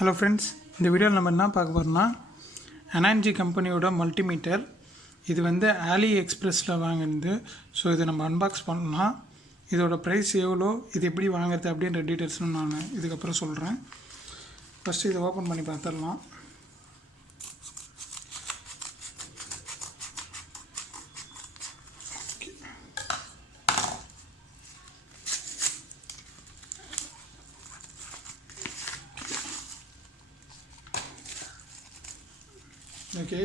Hello friends, இந்த வீடியோவில் நம்ம என்ன பார்க்க போகிறோம்னா Aneng கம்பெனியோட மல்டிமீட்டர். இது வந்து AliExpressல வாங்குறது. ஸோ இதை நம்ம அன்பாக்ஸ் பண்ணலாம். இதோட ப்ரைஸ் எவ்வளோ, இது எப்படி வாங்குறது அப்படின்ற டீட்டெயில்ஸ்னு நான் இதுக்கப்புறம் சொல்கிறேன். ஃபஸ்ட்டு இதை ஓப்பன் பண்ணி பார்த்துடலாம். ஓகே,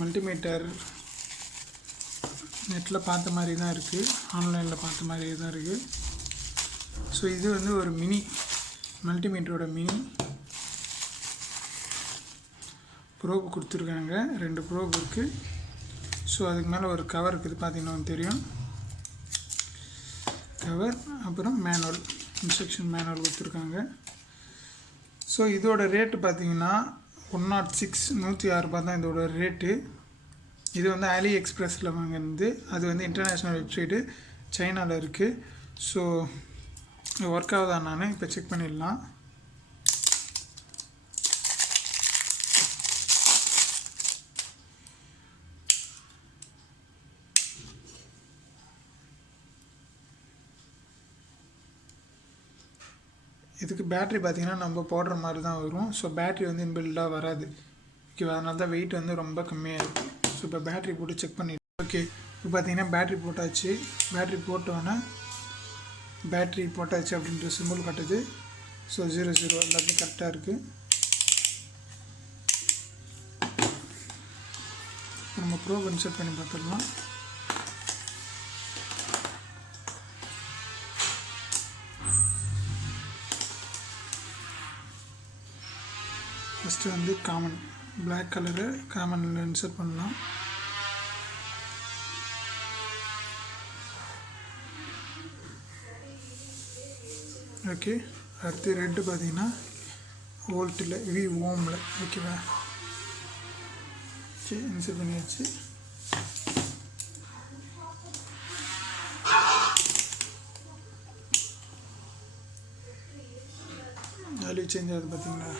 மல்டிமீட்டர் நெட்டில் பார்த்த மாதிரி தான் இருக்குது, ஆன்லைனில் பார்த்த மாதிரி தான் இருக்குது. ஸோ இது வந்து ஒரு மினி மல்டிமீட்டரோட மினி ப்ரோப் கொடுத்துருக்காங்க. 2 ப்ரோப் இருக்குது. ஸோ அதுக்கு மேலே ஒரு கவர் இருக்குது, பார்த்தீங்கன்னா தெரியும். கவர், அப்புறம் மேனுவல், இன்ஸ்ட்ரக்ஷன் மேனுவல் கொடுத்துருக்காங்க. ஸோ இதோட ரேட்டு பார்த்தீங்கன்னா 106 ரூபாய் தான் இதோட ரேட்டு. இது வந்து AliExpressல வாங்குறது. அது வந்து இன்டர்நேஷ்னல் வெப்சைட்டு, சைனாவில் இருக்குது. ஸோ ஒர்க் ஆகுதா நான் இப்போ செக் பண்ணிடலாம். இதுக்கு பேட்ரி பார்த்திங்கன்னா நம்ம போடுற மாதிரி தான் வரும். ஸோ பேட்ரி வந்து இன்பில்டாக வராது. ஓகே, அதனால தான் வெயிட் வந்து ரொம்ப கம்மியாக இருக்குது. ஸோ இப்போ பேட்ரி போட்டு செக் பண்ணிவிட்டு, ஓகே இப்போ பார்த்தீங்கன்னா பேட்ரி போட்டாச்சு. பேட்ரி போட்டோன்னே பேட்ரி போட்டாச்சு அப்படின்ற சிம்பிள் காட்டுது. ஸோ 00 எல்லாத்தையும் கரெக்டாக இருக்குது. நம்ம ப்ரோப் இன்சர்ட் பண்ணி பார்த்துடலாம். ஃபஸ்ட்டு வந்து காமன் பிளாக் கலரு காமனில் இன்சர்ட் பண்ணலாம். ஓகே, அடுத்து ரெட்டு பார்த்தீங்கன்னா வோல்ட்டில் ஓமில். ஓகேவா, ஓகே இன்சர்ட் பண்ணியாச்சு. வேல்யூ சேஞ்ச் ஆகுது பார்த்தீங்களா.